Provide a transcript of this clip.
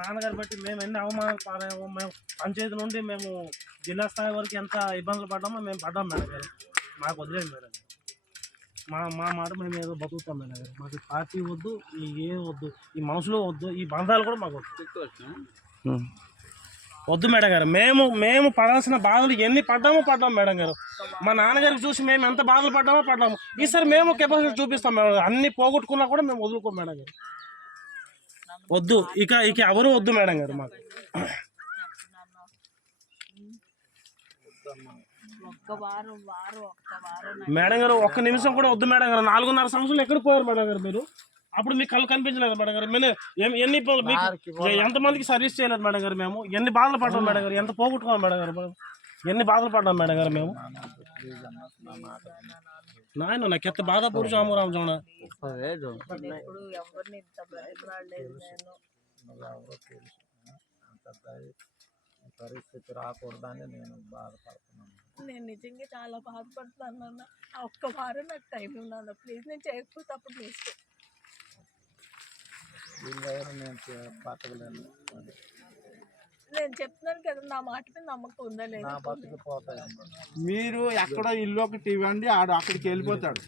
నాన్నగారు బట్టి మేము ఎన్ని అవమానాలు పాడామో మేము పంచాయతీ నుండి మేము జిల్లా స్థాయి వరకు ఎంత ఇబ్బందులు పడ్డామో మేము పడ్డాం మేడం. గారు మాకు వదిలేదు మేడం. మా మా మాట మేము ఏదో బతుకుతాం మేడం. గారు మాకు పార్టీ వద్దు ఈ ఏ వద్దు ఈ మనుషులు వద్దు ఈ బంధాలు కూడా మాకు వద్దు. వద్దు మేడం గారు. మేము మేము పడాల్సిన బాధలు ఎన్ని పడ్డామో పడ్డాం మేడం గారు. మా నాన్నగారికి చూసి మేము ఎంత బాధలు పడ్డామో పడ్డాము. ఈసారి మేము కెపాసిటీ చూపిస్తాం మేడం. అన్ని పోగొట్టుకున్నా కూడా మేము వదులుకోం మేడం గారు. వద్దు. ఇక ఇక ఎవరు వద్దు మేడం గారు మాకు. ఒక్క వారం వారం ఒక్క వారం మేడం గారు ఒక్క నిమిషం కూడా వద్దు మేడం గారు. నాలుగున్నర సంవత్సరాలు ఎక్కడ పోయారు మేడం గారు మీరు? అప్పుడు మీకు కళ్ళు కనిపించలేదు మేడం గారు. మేము ఎన్ని- ఎన్ని ఇబ్బందులు మీకు ఎంత మందికి సర్వీస్ చేయలేదు మేడం గారు మేము? ఎన్ని బాధలు పడ్డాం మేడం గారు? ఎంత పోగొట్టుకున్నాం మేడం గారు? ఎన్ని బాధలు పడ్డాం మేడం గారు మేము? నాయన నాకు ఎంత బాధ పురుషు రామరామ నేను. పరిస్థితి రాకూడదని నేను బాధపడుతున్నాను. నేను నిజంగా చాలా బాధపడుతున్నాను నాన్న. ఆ ఒక్క వారం నాకు టైం ఉన్నాను ప్లీజ్ నేను చేయకపోతే అప్పుడు వేస్ట్ వీళ్ళెవరు? నేను బతకలేను. నేను చెప్తున్నాను కదా నా మాట మీద నమ్మకం ఉందా నా లేదా మీరు ఎక్కడో ఇల్లు ఒకటి ఇవ్వండి ఆడు అక్కడికి వెళ్ళిపోతాడు.